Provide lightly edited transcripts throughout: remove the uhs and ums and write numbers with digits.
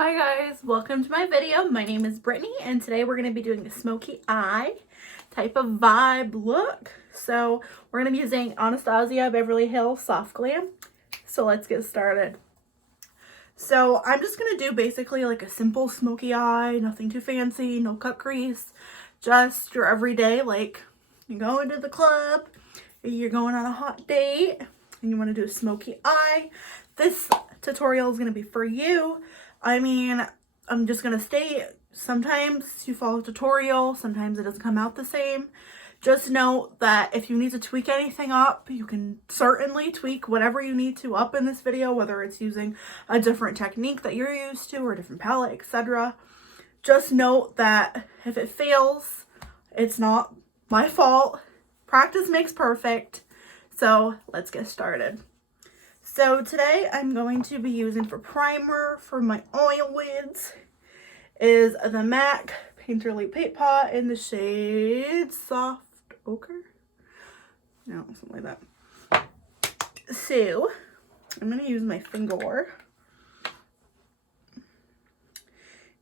Hi guys, welcome to my video. My name is Brittany and today we're going to be doing a smoky eye type of vibe look. So we're going to be using Anastasia Beverly Hills Soft Glam. So let's get started. So I'm just going to do basically like a simple smoky eye, nothing too fancy, no cut crease, just your everyday, like you're going to the club, you're going on a hot date and you want to do a smoky eye. This tutorial is going to be for you. I mean, I'm just going to state, sometimes you follow a tutorial, sometimes it doesn't come out the same. Just note that if you need to tweak anything up, you can certainly tweak whatever you need to up in this video, whether it's using a different technique that you're used to or a different palette, etc. Just note that if it fails, it's not my fault. Practice makes perfect. So let's get started. So today I'm going to be using for primer for my eyelids is the MAC Painterly Paint Pot in the shade Soft Ochre. No, something like that. So I'm going to use my finger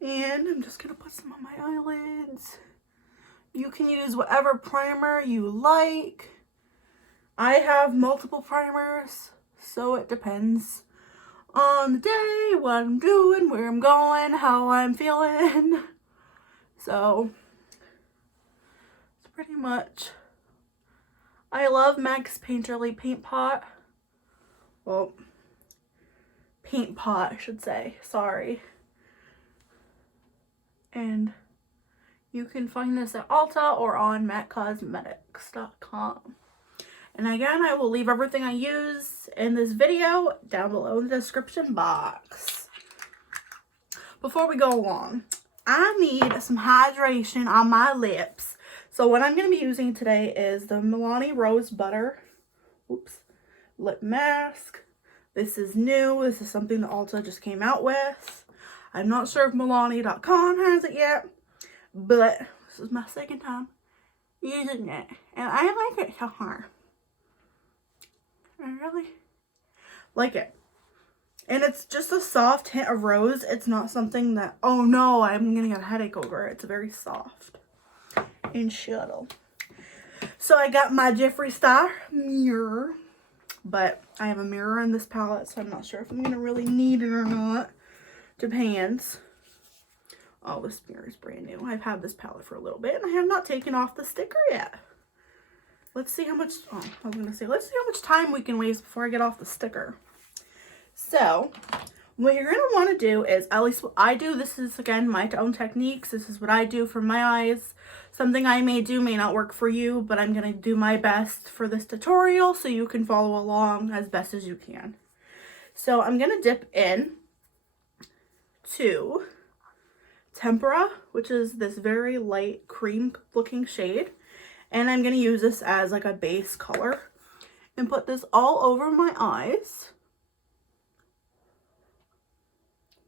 and I'm just going to put some on my eyelids. You can use whatever primer you like. I have multiple primers. So it depends on the day, what I'm doing, where I'm going, how I'm feeling. So it's pretty much, I love MAC's Painterly Paint Pot. Well, Paint Pot, I should say, sorry. And you can find this at Ulta or on MACCosmetics.com. And again, I will leave everything I use in this video down below in the description box. Before we go along, I need some hydration on my lips. So what I'm going to be using today is the Milani Rose Butter lip mask. This is new. This is something that Ulta just came out with. I'm not sure if Milani.com has it yet, but this is my second time using it. And I like it so far. I really like it. And it's just a soft hint of rose. It's not something that, oh no, I'm gonna get a headache over it. It's very soft and subtle. So I got my Jeffree Star mirror. But I have a mirror in this palette, so I'm not sure if I'm gonna really need it or not. Depends. Oh, this mirror is brand new. I've had this palette for a little bit and I have not taken off the sticker yet. Let's see how much, let's see how much time we can waste before I get off the sticker. So, what you're going to want to do is, at least what I do, this is, again, my own techniques. This is what I do for my eyes. Something I may do may not work for you, but I'm going to do my best for this tutorial so you can follow along as best as you can. So, I'm going to dip in to Tempera, which is this very light cream-looking shade. And I'm going to use this as like a base color and put this all over my eyes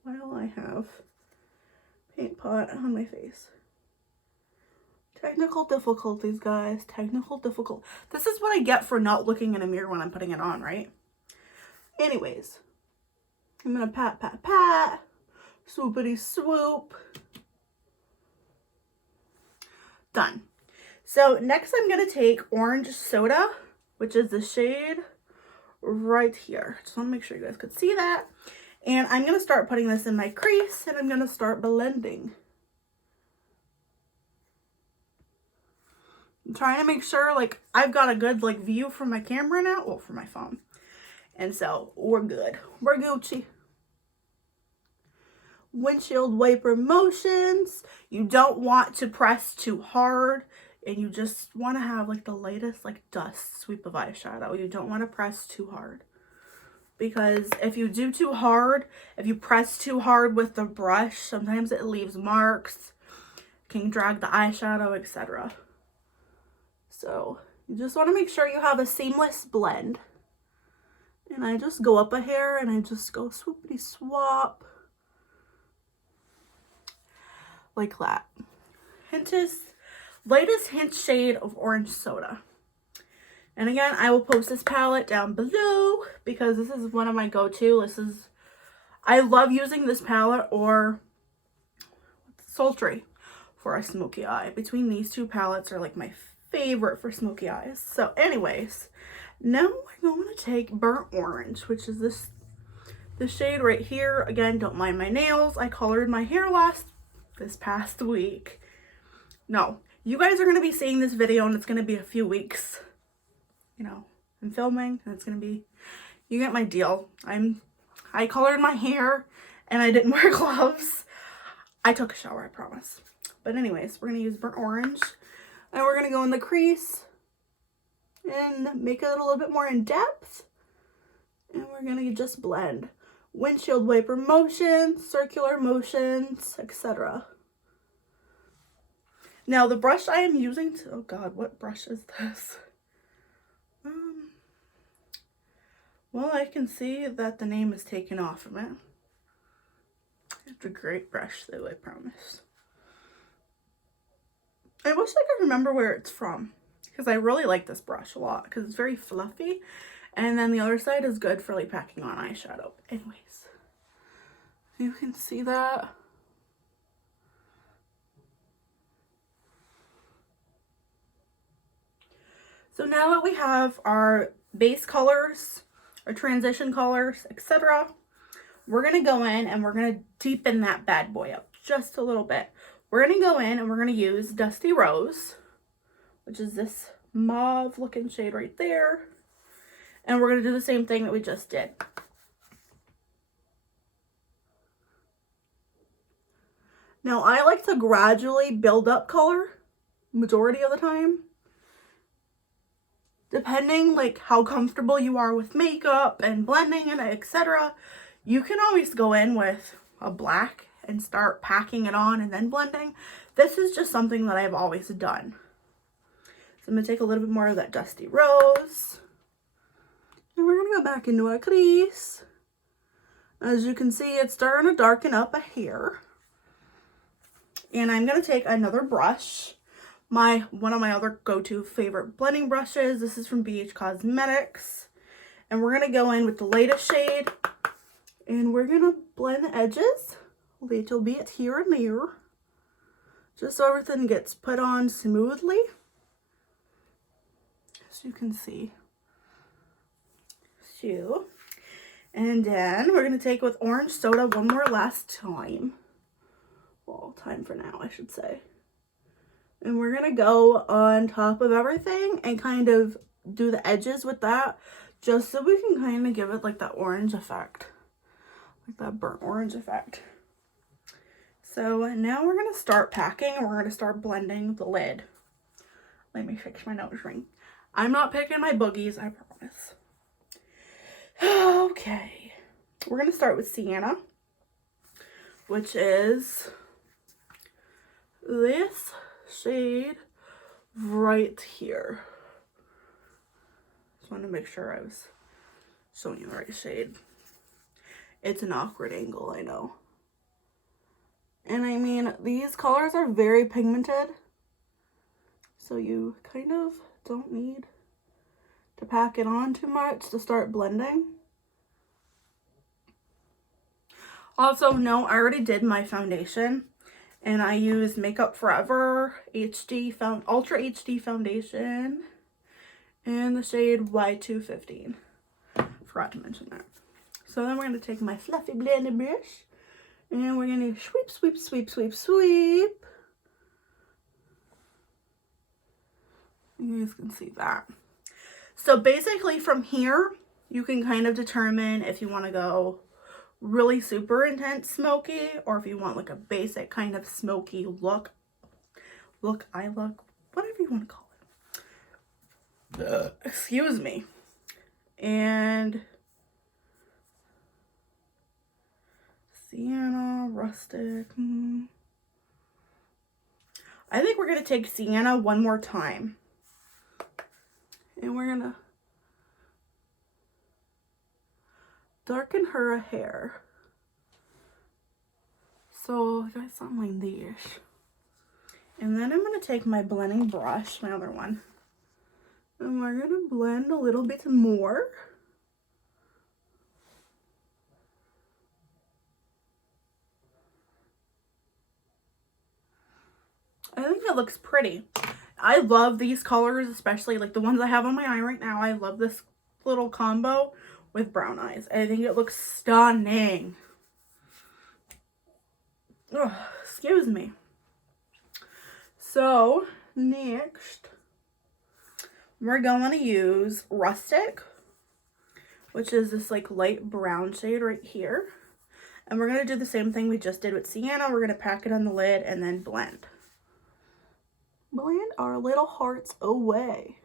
while I have Paint Pot on my face. Technical difficulties, guys. Technical difficult. This is what I get for not looking in a mirror when I'm putting it on, right? Anyways, I'm going to pat, pat, pat. Swoopity swoop. Done. So next I'm going to take Orange Soda, which is the shade right here. Just want to make sure you guys could see that. And I'm going to start putting this in my crease and I'm going to start blending. I'm trying to make sure like I've got a good like view from my camera now, well from my phone. And so we're good. We're Gucci. Windshield wiper motions. You don't want to press too hard. And you just want to have like the lightest like dust sweep of eyeshadow. You don't want to press too hard. Because if you do too hard, if you press too hard with the brush, sometimes it leaves marks, can drag the eyeshadow, etc. So you just want to make sure you have a seamless blend. And I just go up a hair and I just go swoopity swap. Like that. Lightest hint shade of Orange Soda. And again, I will post this palette down below because this is one of my go-to. I love using this palette or Sultry for a smoky eye. Between these two palettes are like my favorite for smoky eyes. So anyways, now we're going to take Burnt Orange, which is this shade right here. Again, don't mind my nails. I colored my hair this past week. No, you guys are going to be seeing this video and it's going to be a few weeks. You know, I'm filming and it's going to be, you get my deal. I colored my hair and I didn't wear gloves. I took a shower, I promise. But anyways, we're going to use Burnt Orange and we're going to go in the crease and make it a little bit more in depth. And we're going to just blend. Windshield wiper motions, circular motions, etc. Now the brush I am using to, oh god, what brush is this? Well, I can see that the name is taken off of it. It's a great brush though, I promise. I wish I could remember where it's from, because I really like this brush a lot because it's very fluffy. And then the other side is good for like packing on eyeshadow. Anyways, you can see that. So now that we have our base colors, our transition colors, etc., we're going to go in and we're going to deepen that bad boy up just a little bit. We're going to go in and we're going to use Dusty Rose, which is this mauve looking shade right there. And we're going to do the same thing that we just did. Now, I like to gradually build up color majority of the time. Depending like how comfortable you are with makeup and blending and etc. You can always go in with a black and start packing it on and then blending. This is just something that I've always done. So I'm going to take a little bit more of that Dusty Rose. And we're going to go back into our crease. As you can see, it's starting to darken up a hair. And I'm going to take another brush. One of my other go-to favorite blending brushes. This is from BH Cosmetics. And we're going to go in with the latest shade. And we're going to blend the edges a little bit here and there. Just so everything gets put on smoothly. As you can see. And then we're going to take with Orange Soda one more last time. Well, time for now, I should say. And we're going to go on top of everything and kind of do the edges with that, just so we can kind of give it like that orange effect. Like that burnt orange effect. So now we're going to start packing and we're going to start blending the lid. Let me fix my nose ring. I'm not picking my boogies, I promise. Okay, we're going to start with Sienna, which is this shade right here. Just wanted to make sure I was showing you the right shade. It's an awkward angle, I know. And I mean, these colors are very pigmented, so you kind of don't need to pack it on too much to start blending. Also, no, I already did my foundation and I used Makeup Forever Ultra HD foundation in the shade Y215. Forgot to mention that. So then we're going to take my fluffy blending brush and we're going to sweep, sweep, sweep, sweep, sweep. You guys can see that. So basically from here, you can kind of determine if you want to go really super intense smoky or if you want like a basic kind of smoky look, whatever you want to call it. Excuse me. And Sienna, Rustic. I think we're going to take Sienna one more time. And we're going to darken her hair. So I got something like this. And then I'm going to take my blending brush, my other one. And we're going to blend a little bit more. I think it looks pretty. I love these colors, especially like the ones I have on my eye right now. I love this little combo with brown eyes. I think it looks stunning. Ugh, excuse me. So next, we're going to use Rustic, which is this like light brown shade right here. And we're going to do the same thing we just did with Sienna. We're going to pack it on the lid and then blend. Blend our little hearts away.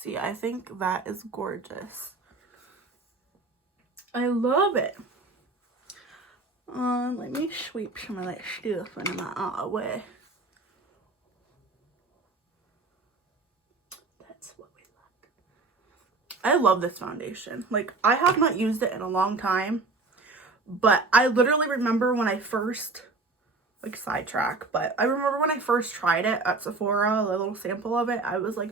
See, I think that is gorgeous. I love it. Let me sweep some of that stuff into my eye way. That's what we like. I love this foundation. Like, I have not used it in a long time, but I literally remember when I first, like, sidetrack, but I remember when I first tried it at Sephora, a little sample of it, I was like,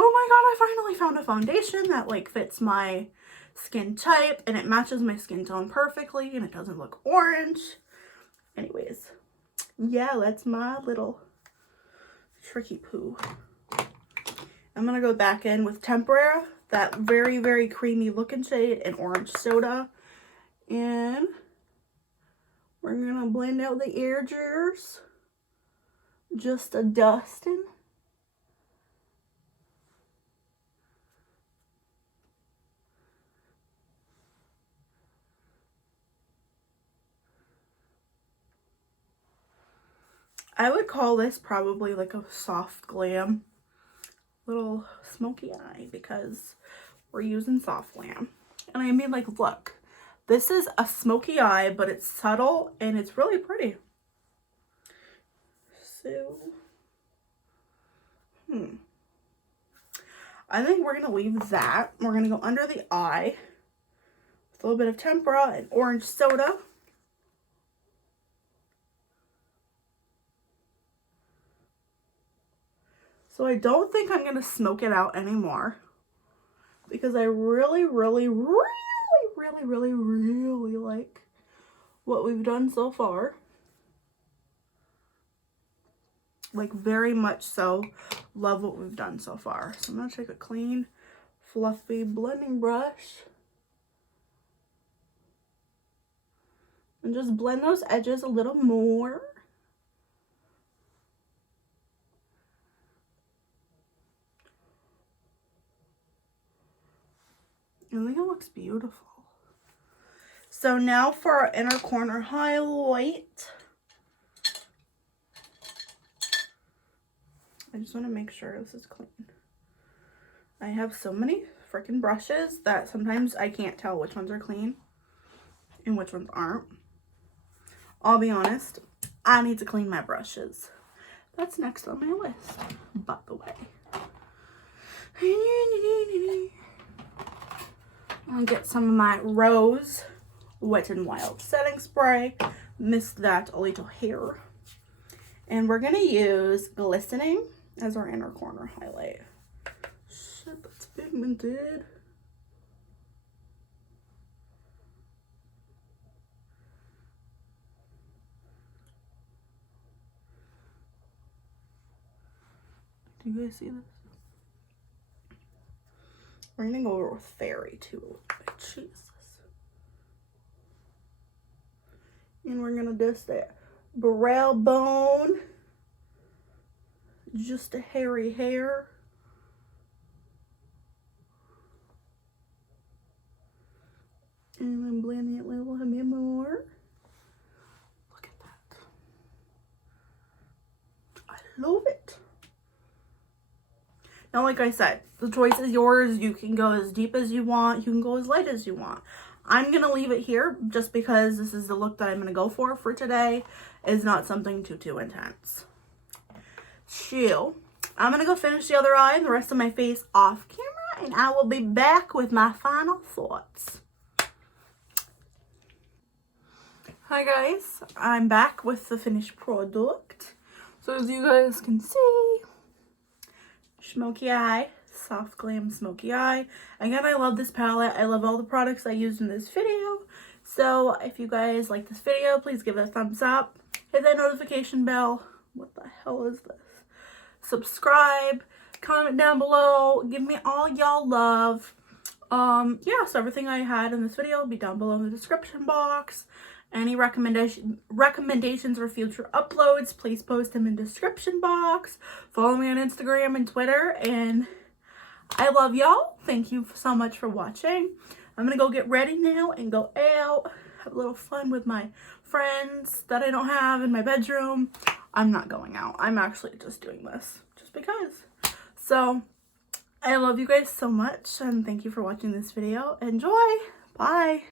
oh my god, I finally found a foundation that like fits my skin type and it matches my skin tone perfectly and it doesn't look orange. Anyways, yeah, that's my little tricky poo. I'm gonna go back in with Tempera, that very, very creamy looking shade, and Orange Soda. And we're gonna blend out the edges. Just a dusting. I would call this probably like a soft glam little smoky eye because we're using soft glam. And I mean, like, look, this is a smoky eye, but it's subtle and it's really pretty. So, I think we're gonna leave that. We're gonna go under the eye with a little bit of Tempera and Orange Soda. So I don't think I'm going to smoke it out anymore because I really, really, really, really, really, really like what we've done so far. Like, very much so love what we've done so far. So I'm going to take a clean, fluffy blending brush and just blend those edges a little more. I think it looks beautiful. So now for our inner corner highlight. I just want to make sure this is clean. I have so many freaking brushes that sometimes I can't tell which ones are clean and which ones aren't. I'll be honest, I need to clean my brushes. That's next on my list, by the way. I'll get some of my Rose Wet n Wild setting spray. Mist that a little here. And we're going to use Glistening as our inner corner highlight. Shit, that's pigmented. Do you guys see this? We're gonna go over with Fairy too a little bit. Jesus. And we're gonna dust that brow bone. Just a hairy hair. And then blend it a little bit more. Look at that. I love it. Now, like I said, the choice is yours. You can go as deep as you want. You can go as light as you want. I'm going to leave it here just because this is the look that I'm going to go for today. It's not something too intense. Chill. I'm going to go finish the other eye and the rest of my face off camera, and I will be back with my final thoughts. Hi guys, I'm back with the finished product. So as you guys can see, Smoky Eye, Soft Glam Smoky Eye. Again, I love this palette. I love all the products I used in this video. So if you guys like this video, please give it a thumbs up. Hit that notification bell. What the hell is this? Subscribe. Comment down below. Give me all y'all love. Yeah, so everything I had in this video will be down below in the description box. Any recommendations for future uploads, please post them in the description box. Follow me on Instagram and Twitter, and I love y'all. Thank you so much for watching. I'm gonna go get ready now and go out, have a little fun with my friends that I don't have in my bedroom. I'm not going out. I'm actually just doing this just because. So I love you guys so much, and thank you for watching this video. Enjoy. Bye.